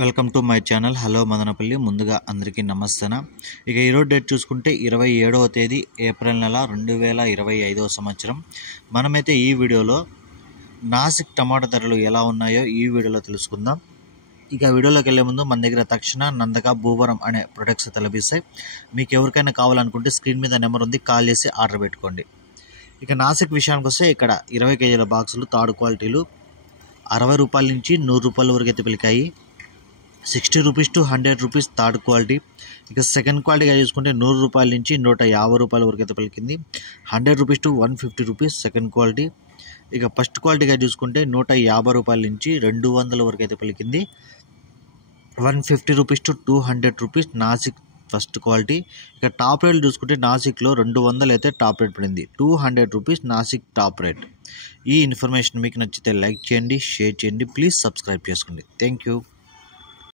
Welcome to my channel. Hello Madanapalle. ముందుగా అందరికీ నమస్తేన. ఇక ఈరోజు డేట్ చూసుకుంటే 27వ తేదీ ఏప్రిల్ నెల 2025వ సంవత్సరం. మనమైతే ఈ వీడియోలో నాసిక్ టమాటా ధరలు ఎలా ఉన్నాయో ఈ వీడియోలో తెలుసుకుందాం. ఇక వీడియోలోకి వెళ్ళే ముందు మన దగ్గర తక్షణ, నందక, భూవరం అనే ప్రొడక్ట్స్ లభిస్తాయి. మీకు ఎవరికైనా కావాలనుకుంటే స్క్రీన్ మీద నెంబర్ ఉంది, కాల్ చేసి ఆర్డర్ పెట్టుకోండి. ఇక నాసిక్ విషయానికి వస్తే ఇక్కడ 20 కేజీల బాక్సులు థర్డ్ క్వాలిటీలు 60 రూపాయల నుంచి 100 రూపాయల వరకు అయితే పలికాయి. 60 rupees to 100 rupees third quality. ఇక సెకండ్ క్వాలిటీగా చూసుకుంటే 100 రూపాయల నుంచి 150 రూపాయల వరకు అయితే పలికింది. 100 rupees to 150 rupees second quality. ఇక ఫస్ట్ క్వాలిటీగా చూసుకుంటే 150 రూపాయల నుంచి 200 వరకు అయితే పలికింది. 150 rupees to 200 rupees Nashik first quality. ఇక టాప్ రేట్ చూసుకుంటే నాసిక్లో 200 అయితే టాప్ రేట్ పడింది. 200 రూపీస్ నాసిక్ టాప్ రేట్. ఈ ఇన్ఫర్మేషన్ మీకు నచ్చితే లైక్ చేయండి, షేర్ చేయండి, ప్లీజ్ సబ్స్క్రైబ్ చేసుకోండి. Thank you.